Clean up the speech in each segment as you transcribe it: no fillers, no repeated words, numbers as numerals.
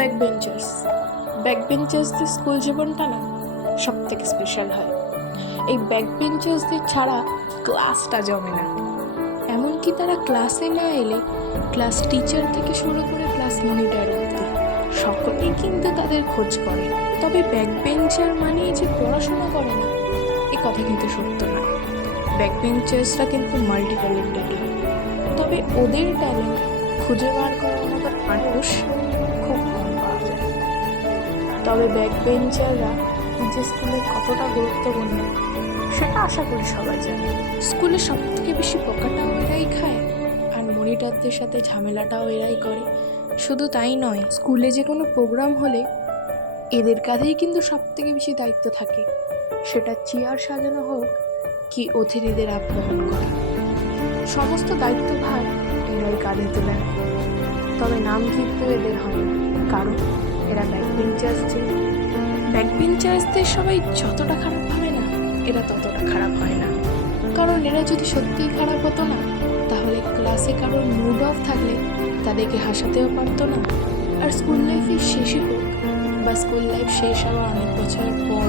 Back benchers back বেঞ্চার্সদের school জীবনটা না সব থেকে স্পেশাল হয়। এই ব্যাক বেঞ্চার্সদের ছাড়া ক্লাসটা জমে না। এমনকি তারা ক্লাসে না এলে ক্লাস টিচার থেকে শুরু করে ক্লাস মনিটর অবধি সকলেই কিন্তু তাদের খোঁজ করে। তবে ব্যাক বেঞ্চার মানে যে পড়াশোনা করে না, এ কথা কিন্তু সত্য না। ব্যাক বেঞ্চার্সরা কিন্তু মাল্টি ট্যালেন্টেড হয়, তবে ওদের ট্যালেন্ট খুঁজে বার করার মতো মানুষ খুব কম পাওয়া যায়। তবে ব্যাক বেঞ্চাররা যে স্কুলে কতটা গুরুত্বপূর্ণ সেটা আশা করি সবাই জানে। স্কুলে সব থেকে বেশি বকাটাও এরাই খায়, আর মনিটরদের সাথে ঝামেলাটাও এরাই করে। শুধু তাই নয়, স্কুলে যে কোনো প্রোগ্রাম হলে এদের কাঁধেই কিন্তু সব থেকে বেশি দায়িত্ব থাকে, সেটা চেয়ার সাজানো হোক কি অতিথিদের আপ্যায়ন করা। সমস্ত দায়িত্বভার এরাই কাঁধে তোলেন। তবে নাম কিন্তু এদের হয় না, কারণ এরা ব্যাকবেঞ্চার্সদের সবাই যতটা খারাপ ভাবে না, এরা ততটা খারাপ হয় না। কারণ এরা যদি সত্যিই খারাপ হতো না, তাহলে ক্লাসে কারোর মুড অফ থাকলে তাদেরকে হাসাতেও পারতো না। আর স্কুল লাইফের শেষে হোক বা স্কুল লাইফ শেষ হওয়া অনেক বছরের পর,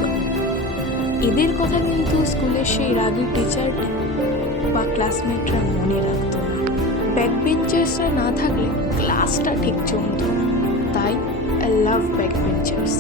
এদের কথা কিন্তু স্কুলের সেই রাগী টিচার বা ক্লাসমেটরা মনে রাখতো না। ব্যাকবেঞ্চার্সরা না থাকলে ক্লাসটা ঠিক জমতো না। তাই আই লাভ ব্যাকবেঞ্চার্স।